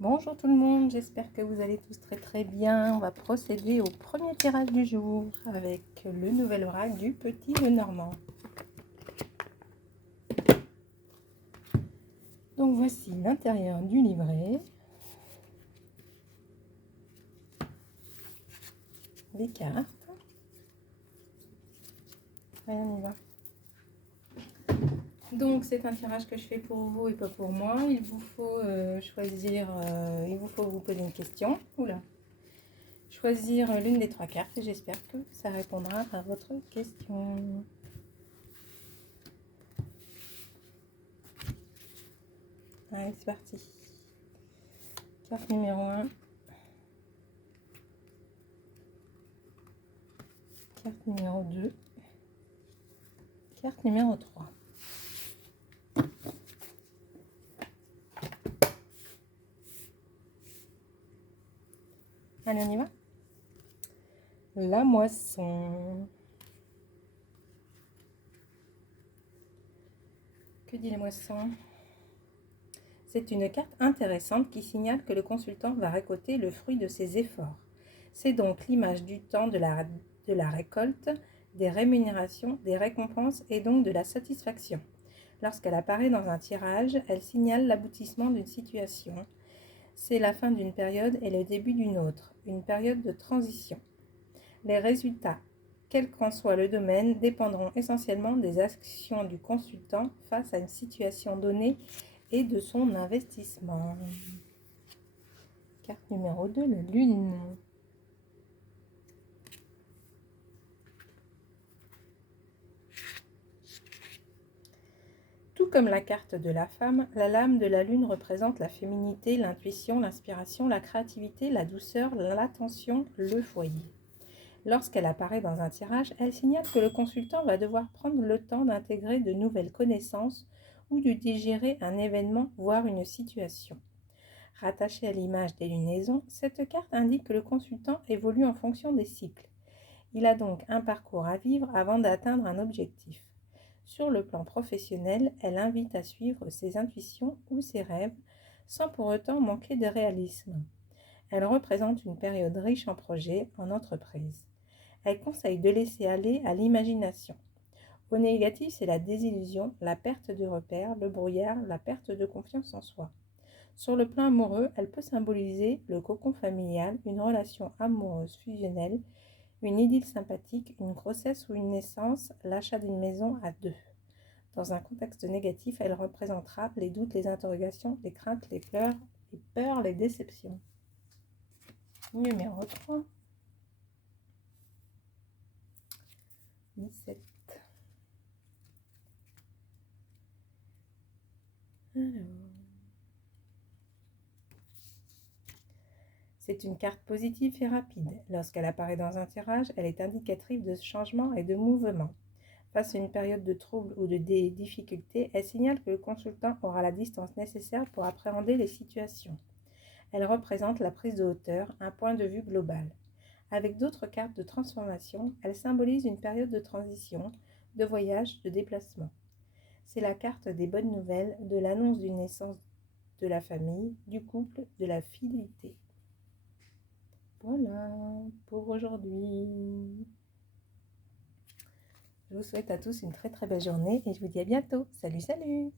Bonjour tout le monde, j'espère que vous allez tous très bien. On va procéder au premier tirage du jour avec le nouvel oracle du Petit Lenormand. Donc voici l'intérieur du livret, les cartes. Allez, on y va. Donc c'est un tirage que je fais pour vous et pas pour moi. Il vous faut vous poser une question. Oula. Choisir l'une des trois cartes et j'espère que ça répondra à votre question. Allez, c'est parti. Carte numéro 1. Carte numéro 2. Carte numéro 3. Allez, on y va. La moisson. Que dit la moisson? C'est une carte intéressante qui signale que le consultant va récolter le fruit de ses efforts. C'est donc l'image du temps de la récolte, des rémunérations, des récompenses et donc de la satisfaction. Lorsqu'elle apparaît dans un tirage, elle signale l'aboutissement d'une situation. C'est la fin d'une période et le début d'une autre, une période de transition. Les résultats, quel qu'en soit le domaine, dépendront essentiellement des actions du consultant face à une situation donnée et de son investissement. Carte numéro 2, la lune. Tout comme la carte de la femme, la lame de la lune représente la féminité, l'intuition, l'inspiration, la créativité, la douceur, l'attention, le foyer. Lorsqu'elle apparaît dans un tirage, elle signale que le consultant va devoir prendre le temps d'intégrer de nouvelles connaissances ou de digérer un événement, voire une situation. Rattachée à l'image des lunaisons, cette carte indique que le consultant évolue en fonction des cycles. Il a donc un parcours à vivre avant d'atteindre un objectif. Sur le plan professionnel, elle invite à suivre ses intuitions ou ses rêves sans pour autant manquer de réalisme. Elle représente une période riche en projets, en entreprise. Elle conseille de laisser aller à l'imagination. Au négatif, c'est la désillusion, la perte de repères, le brouillard, la perte de confiance en soi. Sur le plan amoureux, elle peut symboliser le cocon familial, une relation amoureuse fusionnelle, une idylle sympathique, une grossesse ou une naissance, l'achat d'une maison à deux. Dans un contexte négatif, elle représentera les doutes, les interrogations, les craintes, les pleurs, les peurs, les déceptions. Numéro 3. 17. Alors. C'est une carte positive et rapide. Lorsqu'elle apparaît dans un tirage, elle est indicatrice de changement et de mouvement. Face à une période de trouble ou de difficultés, elle signale que le consultant aura la distance nécessaire pour appréhender les situations. Elle représente la prise de hauteur, un point de vue global. Avec d'autres cartes de transformation, elle symbolise une période de transition, de voyage, de déplacement. C'est la carte des bonnes nouvelles, de l'annonce d'une naissance de la famille, du couple, de la fidélité. Voilà pour aujourd'hui. Je vous souhaite à tous une très belle journée et je vous dis à bientôt. Salut, salut!